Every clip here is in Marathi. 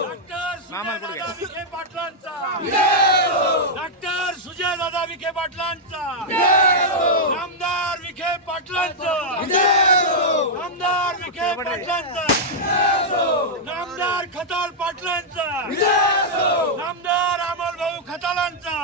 डॉक्टर विखे पाटलांचा. डॉक्टर सुजयदादा विखे पाटलांचा. आमदार विखे पाटलांचा. आमदार विखे पाटलांचा. नामदार खताल पाटलांचा. आमदार अमोल भाऊ खतालांचा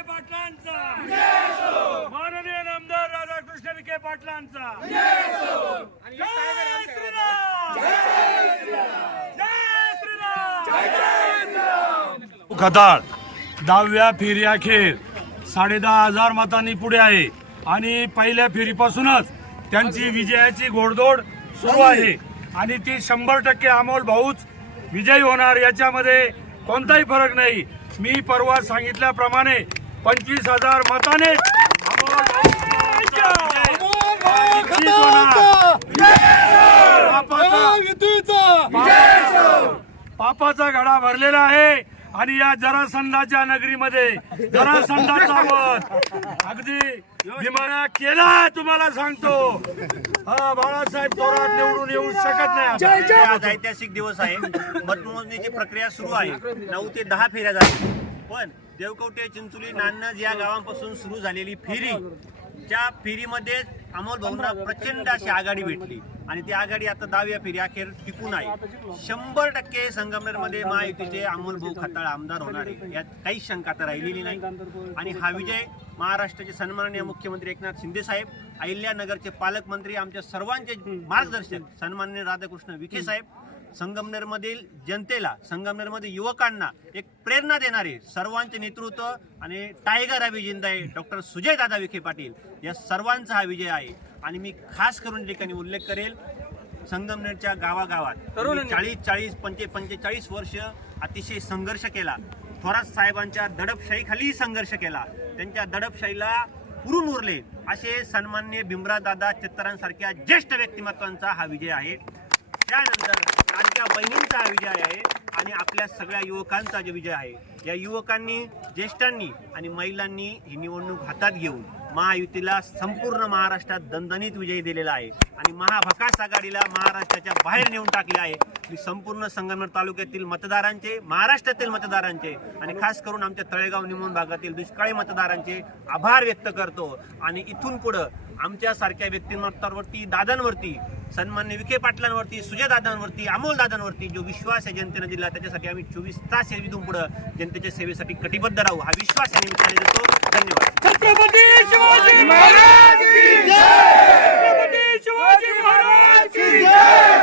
विखे पाटलांचा. माननीय नामदार राधाकृष्ण विखे पाटलांचा. जय श्रीराम. खताळ दहाव्या फेरी अखेर साडे दहा हजार मतांनी पुढे आहे. आणि पहिल्या फेरीपासूनच त्यांची विजयाची घोडदौड सुरू आहे. आणि ती शंभर टक्के अमोल भाऊच विजयी होणार याच्यामध्ये कोणताही फरक नाही. मी परवा सांगितल्याप्रमाणे पंचवीस हजार मताने पापाचा घडा भरलेला आहे आणि या जरासंधाच्या नगरीमध्ये जरासंधाचा मत अगदी विमाना केला तुम्हाला सांगतो. हा बाळासाहेब थोरात निवडून येऊ शकत नाही आज ऐतिहासिक दिवस आहे. मतमोजणीची प्रक्रिया सुरू आहे. नऊ ते दहा फेऱ्या झाल्या. पण देवकवटे चिंचोली नान्नज या गावांपासून सुरू झालेली फेरी त्या फेरीमध्ये अमोल भाऊंना प्रचंड अशी आघाडी भेटली. आणि ती आघाडी आता दहाव्या फेरी अखेर टिकून आहे. शंभर टक्के संगमनेरमध्ये महायुतीचे अमोल भाऊ खताळ आमदार होणार आहे. यात काहीच शंका तर राहिलेली नाही. आणि हा विजय महाराष्ट्राचे सन्माननीय मुख्यमंत्री एकनाथ शिंदे साहेब अहिल्यानगरचे पालकमंत्री आमच्या सर्वांचे मार्गदर्शक सन्माननीय राधाकृष्ण विखे साहेब संगमनेरमधील जनतेला संगमनेरमध्ये युवकांना एक प्रेरणा देणारे सर्वांचे नेतृत्व आणि टायगर अभि जिंदाय डॉक्टर सुजय दादा विखे पाटील या सर्वांचा हा विजय आहे. आणि मी खास करून ठिकाणी उल्लेख करेल संगमनेरच्या गावागावात चाळीस चाळीस पंचे पंचेचाळीस वर्ष अतिशय संघर्ष केला. थोरात साहेबांच्या दडपशाहीखाली संघर्ष केला. त्यांच्या दडपशाहीला पुरून उरले असे सन्मान्य भीमरावदादा चित्तरांसारख्या ज्येष्ठ व्यक्तिमत्वांचा हा विजय आहे. त्यानंतर लाडक्या बहिणींचा हा विजय आहे आणि आपल्या सगळ्या युवकांचा जो विजय आहे. या युवकांनी ज्येष्ठांनी आणि महिलांनी ही निवडणूक हातात घेऊन महायुतीला संपूर्ण महाराष्ट्रात दणदणीत विजय दिलेला आहे. आणि महाभकास आघाडीला महाराष्ट्राच्या बाहेर नेऊन टाकले आहे. मी संपूर्ण संगमनेर तालुक्यातील मतदारांचे महाराष्ट्रातील मतदारांचे आणि खास करून आमच्या तळेगाव निमोन भागातील दुष्काळी मतदारांचे आभार व्यक्त करतो. आणि इथून पुढं आमच्यासारख्या व्यक्तिमत्वांवरती दादांवरती सन्मान्य विखे पाटलांवरती सुजय दादांवरती अमोल दादांवरती जो विश्वास आहे जनतेनं दिला त्याच्यासाठी आम्ही चोवीस तास इथून पुढं जनतेच्या सेवेसाठी कटिबद्ध राहू. हा विश्वास या निमित्ताने देतो. धन्यवाद.